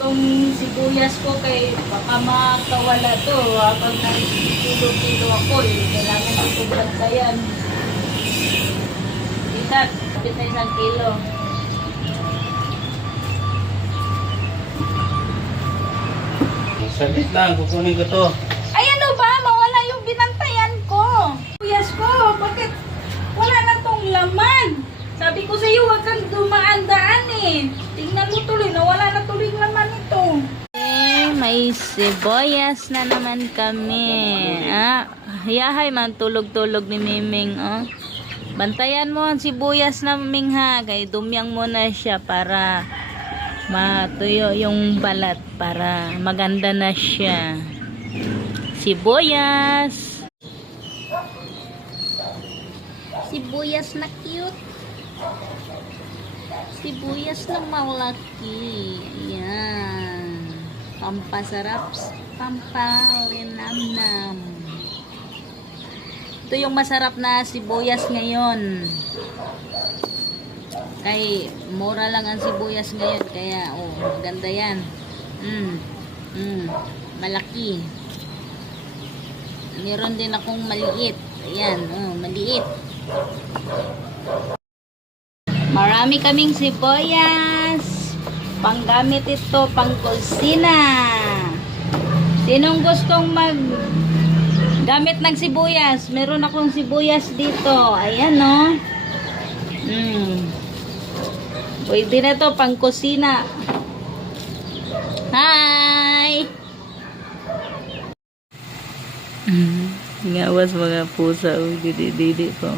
Itong sibuyas ko kay baka makawala to habang nagkilo-kilo ako eh. Kailangan ito bantayan. Isa, kapit na 1 kilo. Saglit lang, kukunin ko to. Ay ano ba? Mawala yung binantayan ko. Sibuyas ko, bakit wala na tong laman? Sabi ko sa iyo, huwag kang dumaan-daan eh. Tingnan mo tuloy, nawala na tuloy yung laman ito. May sibuyas na naman kami. Yahay man tulog-tulog ni Miming. Bantayan mo ang sibuyas na Miming ha. Kaya dumyang mo na siya para matuyo yung balat. Para maganda na siya. Sibuyas. Sibuyas na cute. Sibuyas na malaki. Ayan. Pampasarap, pampalinamnam. Ito yung masarap na sibuyas ngayon. Kay mura lang ang sibuyas ngayon. Kaya, ganda yan. Malaki. Meron din akong maliit. Ayan, maliit. Marami kaming sibuyas. Panggamit ito, pang kusina. Sinong gustong gamit ng sibuyas? Meron akong sibuyas dito. Ayan, no? Pwede na to, pang kusina. Hi! Ngawas mga pusa. Didi-didi po.